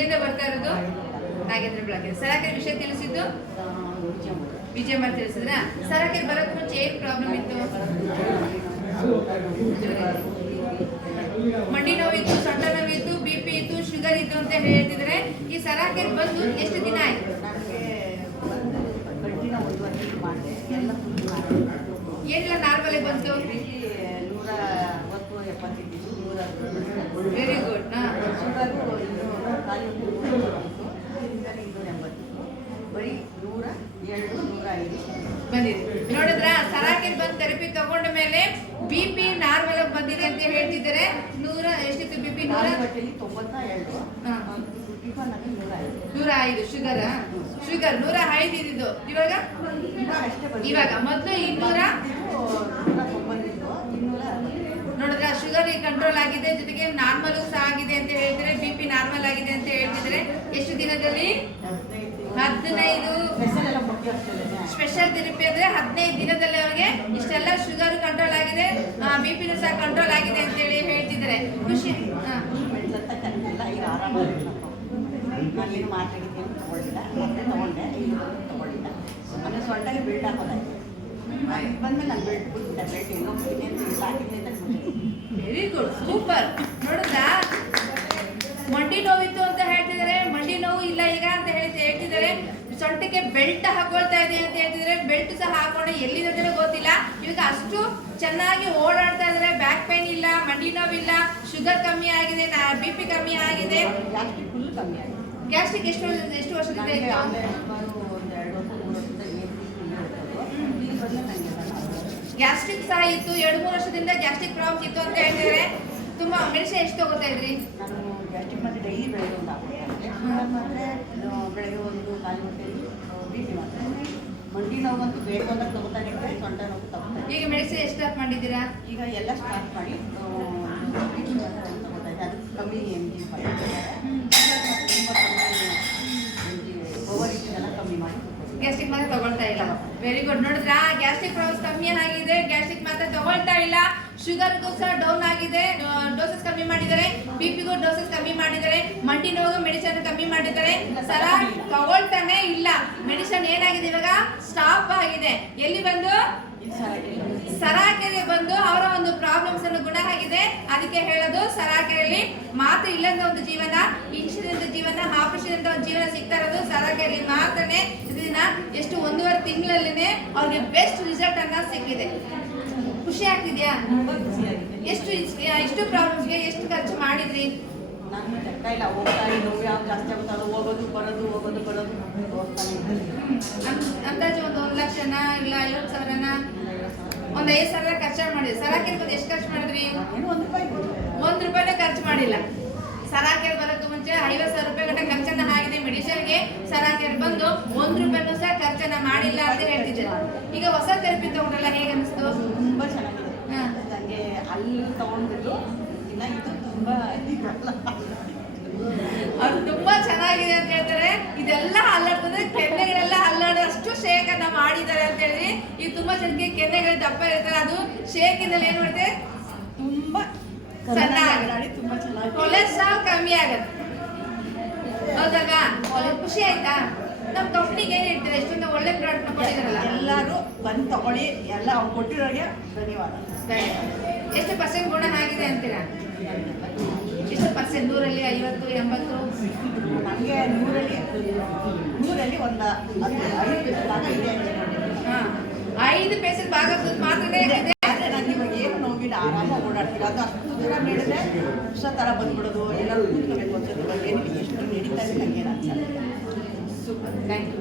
ಎಲ್ಲಿಂದ ಬರ್ತಾ ಇರೋದು? ನಾಗೇಂದ್ರ ಬೆಳಗ್ಗೆ. ಸರಾಕೆರೆ ವಿಷಯ ತಿಳಿಸಿದ್ದು ವಿಜಯಮ್ಮ ತಿಳಿಸಿದ್ರ? ಸರಾಕೆರೆ ಬರೋದ್ ಮುಂಚೆ ಏನ್ ಪ್ರಾಬ್ಲಮ್ ಇತ್ತು? ಮಂಡಿ ನೋವಿತ್ತು, ಸೊಂಟ ನೋವಿತ್ತು, BP ಇತ್ತು, ಶುಗರ್ ಇತ್ತು ಅಂತ ಹೇಳ್ತಿದ್ರೆ ಈ ಸರಾಕೆರೆ ಬಂದು ಎಷ್ಟು ದಿನ ಆಯ್ತು? ಏನಿಲ್ಲ ನಾರ್ಮಲ್ ಬಂತು. Very good. ಬಂದಿದೆ ನೋಡಿದ್ರ? ಸರಾಕೆರೆ ಬಂದು ಥೆರಪಿ ತಗೊಂಡ ಮೇಲೆ BP ನಾರ್ಮಲ್ ಬಂದಿದೆ ಅಂತ ಹೇಳ್ತಿದ್ದಾರೆ. 100 ಎಷ್ಟಿತ್ತು BP? 105. ಶುಗರ್ 105 ಇದ್ದು ಇವಾಗ ಮೊದಲು 200. ನೋಡಿದ್ರ? ಶುಗರ್ ಕಂಟ್ರೋಲ್ ಆಗಿದೆ, ಜೊತೆಗೆ ನಾರ್ಮಲ್ ಸಹ ಆಗಿದೆ ಅಂತ ಹೇಳ್ತಾರೆ. BP ನಾರ್ಮಲ್ ಆಗಿದೆ ಅಂತ ಹೇಳ್ತಿದ್ರೆ ಎಷ್ಟು ದಿನದಲ್ಲಿ? 15. ಸ್ಪೆಷಲ್ ಥೆರಪಿ ಅಂದ್ರೆ 15 ದಿನದಲ್ಲಿ ಅವ್ರಿಗೆ ಇಷ್ಟೆಲ್ಲ ಶುಗರ್ ಕಂಟ್ರೋಲ್ ಆಗಿದೆ, BP ಸಹ ಕಂಟ್ರೋಲ್ ಆಗಿದೆ ಅಂತ ಹೇಳಿ ಹೇಳ್ತಿದ್ದಾರೆ. ಖುಷಿ. ಸೊಂಟಲ್ಲಿ ಬಿಲ್ಡ್ ಹಾಕೋದಾಯ್ತು. ಬಂದ್ಮೇಲೆ ನಾನು ವೆರಿ ಗುಡ್, ಸೂಪರ್. ನೋಡಿದ್ರಾ? ಮಂಡಿ ನೋವಿತ್ತು ಅಂತ ಹೇಳ್ತಿದ್ದಾರೆ, ಮಂಡಿ ನೋವು ಇಲ್ಲ ಈಗ ಅಂತ ಹೇಳ್ತಿದ್ದಾರೆ. ಸೊಂಟಕ್ಕೆ ಬೆಲ್ಟ್ ಹಾಕೊಳ್ತಾ ಇದೆ ಅಂತ ಹೇಳ್ತಿದ್ರೆ, ಬೆಲ್ಟ್ ಸಹ ಹಾಕೊಂಡು ಎಲ್ಲಿದೆ ಗೊತ್ತಿಲ್ಲ. ಇವಾಗ ಅಷ್ಟು ಚೆನ್ನಾಗಿ ಓಡಾಡ್ತಾ ಇದಾರೆ. ಬ್ಯಾಕ್ ಪೈನ್ ಇಲ್ಲ, ಮಂಡಿ ನೋವಿಲ್ಲ, ಶುಗರ್ ಕಮ್ಮಿ ಆಗಿದೆ, BP ಕಮ್ಮಿ ಆಗಿದೆ. ಗ್ಯಾಸ್ಟ್ರಿಕ್ ಎಷ್ಟು ವರ್ಷದಿಂದ ಇತ್ತು? ಗ್ಯಾಸ್ಟ್ರಿಕ್ ಸಹ ಇತ್ತು, 2-3 ವರ್ಷದಿಂದ ಗ್ಯಾಸ್ಟ್ರಿಕ್ ಪ್ರಾಬ್ಲಮ್ ಇತ್ತು ಅಂತ ಹೇಳ್ತಿದ್ರೆ. ತುಂಬಾ ಮೆಡಿಸಿನ್ ಎಷ್ಟು ತಗೋತಾ ಇದ್ರಿ? ನಾನು ಗ್ಯಾಸ್ಟ್ರಿಕ್ ಮತ್ತೆ ಡೈಲಿ ಬೆಳಗ್ಗೆ ಒಂದು ಹಾಕ್ತಾರೆ. ಬೆಳಗ್ಗೆ ಒಂದು ಕಾಲು ಗಂಟೆಯಲ್ಲಿ BP ಮಾತ್ರ. ಮಂಡಿ ನೋವು ಅಂತೂ ಬೇಕು ಅಂತ ತಗೋತಾನೆ ಇದ್ದೆ, ಸೊಂಟ ನೋವು ತಗೋತಾರೆ. ಈಗ ಮೆಡಿಸಿನ್ ಎಷ್ಟು ಸ್ಟಾರ್ಟ್ ಮಾಡಿದ್ದೀರಾ? ಈಗ ಎಲ್ಲ ಸ್ಟಾರ್ಟ್ ಮಾಡಿ ತಗೋತಾ ಇದ್ದೆ. ಅದು ಕಮ್ಮಿ MG ಓವರ್ ಇಷ್ಟೆಲ್ಲ ಕಮ್ಮಿ ಮಾಡಿ ಗ್ಯಾಸ್ಟ್ರಿಕ್ ಮಾತ್ರ ತಗೊಳ್ತಾ ಇಲ್ಲ. Very good. ನೋಡಿದ್ರಾ? ಗ್ಯಾಸ್ಟ್ರಿಕ್ ಪ್ರಾಬ್ಲಮ್ಸ್ ಕಮ್ಮಿ ಆಗಿದೆ, ಗ್ಯಾಸ್ಟ್ರಿಕ್ ಮಾತ್ರ ತಗೊಳ್ತಾ ಇಲ್ಲ. ಶುಗರ್ಗೂ ಸಹ ಡೌನ್ ಆಗಿದೆ, ಡೋಸಸ್ ಕಮ್ಮಿ ಮಾಡಿದ್ದಾರೆ. BPಗೂ ಡೋಸಸ್ ಕಮ್ಮಿ ಮಾಡಿದ್ದಾರೆ. ಮಂಡಿ ನೋವು ಮೆಡಿಸಿನ್ ಕಮ್ಮಿ ಮಾಡಿದ್ದಾರೆ. ಸರಾ ತಗೊಳ್ತಾನೆ ಇಲ್ಲ. ಮೆಡಿಸಿನ್ ಏನಾಗಿದೆ ಇವಾಗ? ಸ್ಟಾಪ್ ಆಗಿದೆ. ಎಲ್ಲಿ ಬಂದು? ಸರಾಕೆರೆ ಬಂದು ಅವರ ಒಂದು ಪ್ರಾಬ್ಲಮ್ಸ್ ಅನ್ನು ಗುಣ ಆಗಿದೆ. ಅದಕ್ಕೆ ಹೇಳೋದು ಸರಾಕೆರೆಯಲ್ಲಿ ಮಾತ್ರ ಇಲ್ಲದ ಒಂದು ಜೀವನ, ಇನ್ಶೂರೆನ್ಸ್ ಜೀವನ, ಆಪರೇಷನ್ ಅಂತ ಒಂದು ಜೀವನ ಸಿಗ್ತಾ ಇರೋದು ಸರಾಕೆರೆಯಲ್ಲಿ ಮಾತ್ರನೇ. ಇದನ್ನ ಎಷ್ಟು 1.5 ತಿಂಗಳಲ್ಲೇ ಅವ್ರಿಗೆ ಬೆಸ್ಟ್ ರಿಸಲ್ಟ್ ಅನ್ನ ಸಿಕ್ಕಿದೆ. ಖುಷಿ ಆಗ್ತಿದ್ಯಾ? ಎಷ್ಟು ಪ್ರಾಬ್ಲಮ್ಸ್ಗೆ ಎಷ್ಟು ಖರ್ಚು ಮಾಡಿದ್ರಿ? ನಾನು ಲೆಕ್ಕ ಇಲ್ಲ, ಹೋಗ್ತಾ ಇದ್ದು ಯಾವ್ದು ಜಾಸ್ತಿ ಆಗುತ್ತಲ್ಲ, ಹೋಗೋದು ಬರೋದು ಅಂದಾಜು ಒಂದು 1 ಲಕ್ಷನ ಇಲ್ಲ 50,000ನ ಒಂದು 5,000 ಖರ್ಚು ಮಾಡಿದ್ರಿ. ಸರಾಕೆರೆ ಬಂದು ಎಷ್ಟು ಖರ್ಚು ಮಾಡಿದ್ರಿ? 1 ರೂಪಾಯಿನೇ ಖರ್ಚು ಮಾಡಿಲ್ಲ. ಸರಾಕೆರೆ ಬರೋದು ಮುಂಚೆ 50,000 ರೂಪಾಯಿ ಗಂಟೆ ಖರ್ಚನ್ನ ಆಗಿದೆ ಮೆಡಿಸಿನ್ಗೆ. ಸರಾಕೆರೆ ಬಂದು 1 ರೂಪಾಯಿನೂ ಸಹ ಖರ್ಚನ್ನ ಮಾಡಿಲ್ಲ ಅಂತ ಹೇಳ್ತಿದ್ದಾರೆ. ಈಗ ಹೊಸ ಥೆರಪಿ ತಗೊಂಡಲ್ಲ, ಹೇಗೆ ಅನಿಸ್ತು? ತುಂಬ ಚೆನ್ನಾಗಿದೆ. ನನಗೆ ಅಲ್ಲಿ ತಗೊಂಡ್ಬಿಟ್ಟು ಇನ್ನ ಇದು ತುಂಬಾ ಅದು ತುಂಬಾ ಚೆನ್ನಾಗಿದೆ ಅಂತ ಹೇಳ್ತಾರೆ. ಇದೆಲ್ಲ ಅಲ್ಲಾಡ್ತದೆ, ಕೆನ್ನೆಗಳೆಲ್ಲ ಅಲ್ಲಾಡೋಷ್ಟು ಶೇಕ್ ಅನ್ನ ಮಾಡಿದ್ದಾರೆ ಅಂತ ಹೇಳಿ. ಇದು ತುಂಬಾ ಜನಕ್ಕೆ ಕೆನ್ನೆಗಳು ದಪ್ಪ ಇರ್ತಾರೆ, ಅದು ಶೇಕಿನಲ್ಲಿ ಏನ್ ಮಾಡುತ್ತೆ? ತುಂಬಾ ಸಣ್ಣ ಆಗಿ ತುಂಬಾ ಚೆನ್ನಾಗಿ ಕೊಲೆಸ್ಟ್ರಾಲ್ ಕಮ್ಮಿ ಆಗತ್ತೆ. ಹೌದಾಗ ಖುಷಿ ಆಯ್ತಾ? ನಮ್ಮ ಕಂಪ್ನಿಗೆ ಏನ್ ಹೇಳ್ತಾರೆ? ಎಷ್ಟೊಂದು ಒಳ್ಳೆ ಪ್ರಾಡಕ್ಟ್ ಕೊಟ್ಟಿದ್ದಾರಲ್ಲ, ಎಲ್ಲರೂ ಬಂದು ತಗೊಳ್ಳಿ. ಎಲ್ಲ ಅವ್ರು ಕೊಟ್ಟಿರೋರಿಗೆ ಧನ್ಯವಾದ. ಎಷ್ಟು ಪರ್ಸೆಂಟ್ ಗುಣ ಆಗಿದೆ ಅಂತೀರಾ? ಎಷ್ಟು ಪರ್ಸೆಂಟ್? 100ರಲ್ಲಿ 50, 80? ನನಗೆ 100ರಲ್ಲಿ ಒಂದು 5% ಭಾಗ ಮಾತ್ರನೇ ಇದೆ. ಆದರೆ ನನಗೆ ಇವಾಗ ಏನು ನೋವಿಲ್ಲ, ಆರಾಮಾಗಿ ಓಡಾಡ್ತೀವಿ. ಅದು ಅಷ್ಟು ದೂರ ನಡೆದ್ರೆ ಹೊಸ ಥರ ಬಂದ್ಬಿಡೋದು, ಎಲ್ಲರೂ ಕೂತ್ಕೋಬೇಕು ಅನ್ಸೋದು. ಇವಾಗ ಏನಿಲ್ಲ, ಎಷ್ಟು ನಡೀತಾ ಇದೆ ನನಗೇನು ಅನ್ಸಲ್ಲ. Super, thank you.